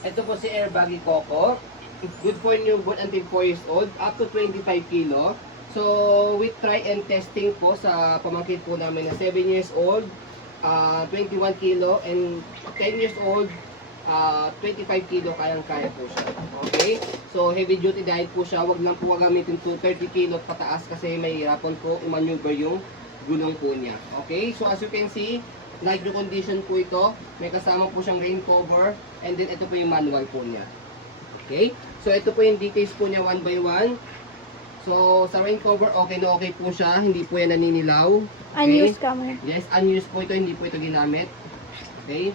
Ito po si Air Baggy Coco. Good for newborn until 4 years old, up to 25 kilo. So, we try and testing po sa pamangkin po namin na 7 years old, 21 kilo, and 10 years old, 25 kilo, kayang-kaya po siya. Okay? So, heavy duty diet po siya. Wag lang po gamitin to 30 kilo pataas kasi may hirapan po i-maneuver yung gulong po niya. Okay? So, as you can see, light new condition po ito. May kasama po siyang rain cover, and then ito po yung manual po niya. Okay? So, ito po yung details po niya one by one. So, sa rain cover, okay na okay po siya. Hindi po yan naninilaw. Okay? Unused ka mo. Yes, unused po ito. Hindi po ito ginamit. Okay?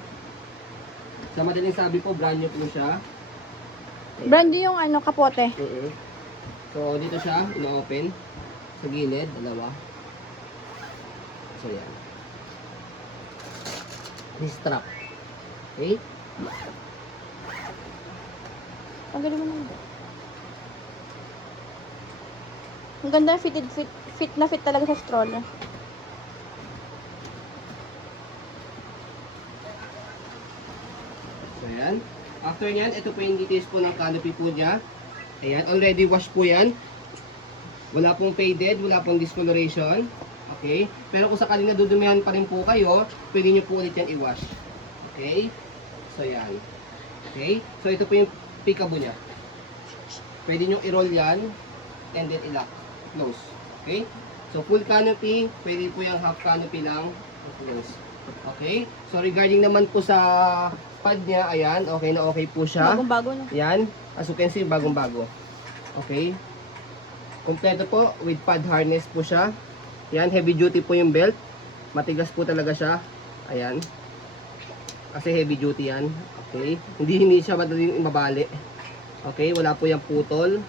Sa madaling sabi po, brand new po siya. Ayan. Brand new yung ano, kapote. So, dito siya, ino-open. Sa gilid, dalawa. So, yan. This strap. Okay? Tanggalin mo na. Ang ganda, fit na fit talaga sa stroller. So, yan. After nyan, ito po yung details po ng canopy po niya. Ayan, already wash po yan. Wala pong faded, wala pong discoloration. Okay? Pero kung sakaling nadudumihan pa rin po kayo, pwede nyo po ulit yan i-wash. Okay? So, yan. Okay? So, ito po yung peekaboo niya. Pwede nyo i-roll yan and then i-lock. Close. Okay? So, full canopy, pwede po yung half canopy lang. Close. Okay? So, regarding naman po sa pad niya, ayan, okay na okay po siya. Bagong-bago na. Ayan, as you can see, bagong-bago. Okay? Kompleto po, with pad harness po siya. Ayan, heavy duty po yung belt. Matigas po talaga siya. Ayan. Kasi heavy duty yan. Okay? Hindi siya madaling mabali. Okay, wala po yung putol.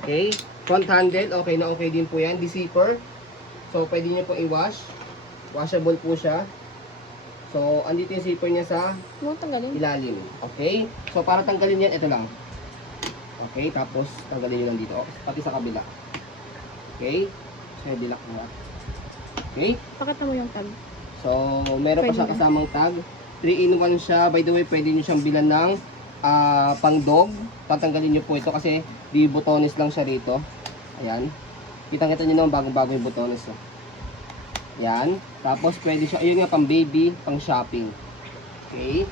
Okay? Front handle, okay na okay din po yan. Deceiver. So, pwede nyo po i-wash. Washable po siya. So, andito yung zipper niya sa Huwag tanggalin. ilalim. Okay? So, para tanggalin yan, ito lang. Okay? Tapos, tanggalin nyo lang dito. Pati sa kabila. Okay? So, dilak mo. Okay? Pakita mo yung tag. So, meron pa Pwede siyang na. kasamang tag. 3-in-1 siya. By the way, pwede nyo siyang bilan ng pang-dog. Tatanggalin nyo po ito kasi di butones lang siya rito. Ayan. Kitang-kita nyo naman bagong-bago yung butones. Oh. Ayan. Tapos, pwede siya, ayun nga, pang-baby, pang-shopping. Okay.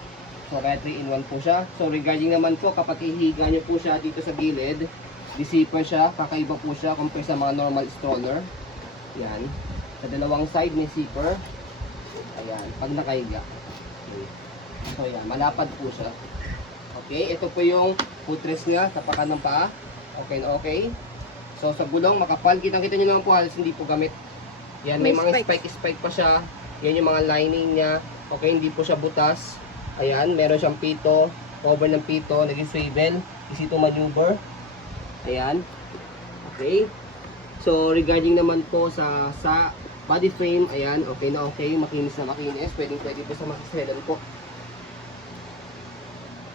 So, kaya 3-in-1 po siya. So, regarding naman po, kapag ihiga nyo po siya dito sa gilid, di-zipper siya, kakaiba po siya compare sa mga normal stroller. Ayan. Sa dalawang side may zipper. Ayan, pag nakahiga. Okay. So, ayan, malapad po siya. Okay, ito po yung footrest niya, tapakan ng paa. Okay na okay. So, sa gulong, makapal. Kitang-kita nyo naman po, halos hindi po gamit. Yan, may mga spike pa siya. Yan yung mga lining niya. Okay, hindi po siya butas. Ayan, meron siyang pito. Cover ng pito, naging swivel. Easy to maneuver. Ayan. Okay. So, regarding naman po sa body frame, ayan, okay na okay. Makinis na makinis. Pwede po sa masiselan po.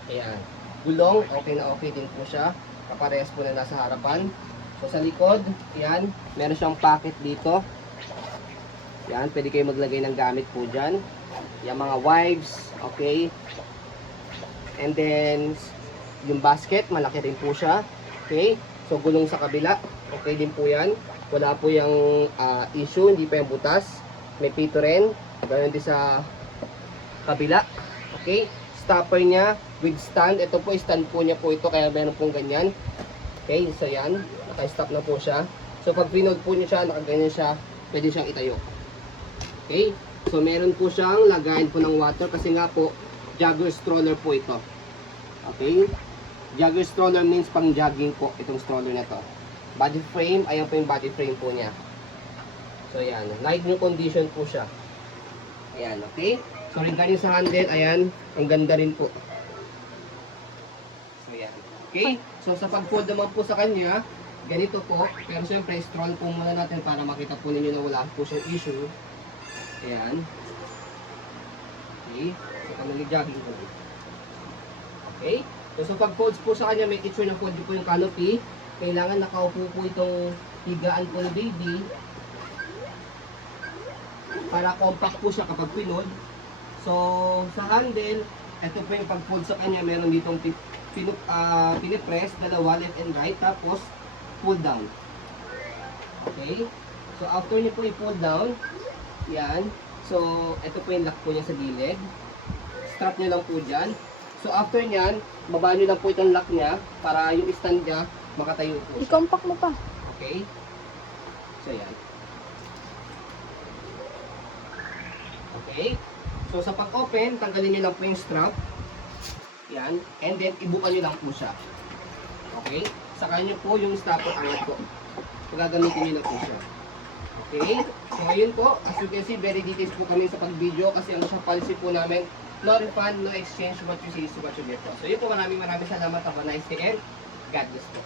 Ayan. Gulong, okay na okay din po siya. Kaparehas po na nasa harapan. So, sa likod, ayan, meron siyang pocket dito. Ayan, pwede kayo maglagay ng gamit po dyan. Yung mga wipes, okay. And then, yung basket, malaki rin po siya. Okay. So, gulong sa kabila, okay din po yan. Wala po yung issue, hindi pa yung butas. May pito rin. Ganoon din sa kabila. Okay. Stopper niya with stand. Ito po, stand po niya po ito. Kaya meron pong ganyan. Okay. So, yan. Naka-stop na po siya. So, pag pinod po niya siya, nakaganyan siya, pwede siyang itayo. Okay. So, meron po siyang lagayan po ng water. Kasi nga po, jogger stroller po ito. Okay. Jogger stroller means pang jogging po itong stroller na to. Body frame, ayan po yung body frame po niya. So ayan, light new condition po siya. Ayan, okay? So regarding sa handle, ayan, ang ganda rin po. So ayan, okay? So sa pag-fold naman po sa kanya, ganito po. Pero siyempre, scroll po muna natin para makita po ninyo na wala po siyang issue. Ayan. Okay? So kami jogging po. Okay? So pag-folds po sa kanya, make sure na fold po yung canopy. Kailangan nakaupo po itong higaan po ni baby para compact po siya kapag pinod. So sa handle, ito po yung pag-fold sa kanya, meron ditong pinipress, dalawa, left and right, tapos pull down. Okay? So, after nyo po i-pull down, yan. So, ito po yung lock po niya sa gilid. Strap nyo lang po dyan. So, after nyan, baba nyo lang po itong lock niya para yung stand niya makatayo po siya. I-compact mo pa. Okay? So, yan. Okay? So, sa pag-open, tanggalin nyo lang po yung strap. Yan. And then, ibuka nyo lang po siya. Okay? Saka nyo po yung stopper angat po. Gagamitin nyo na po siya. Okay? So, ayun po. As you can see, very details po kami sa pag-video kasi ang siya policy po namin, no refund, no exchange, what you see is what you get po. So, yun po. Maraming salamat. Have a nice day and God bless po.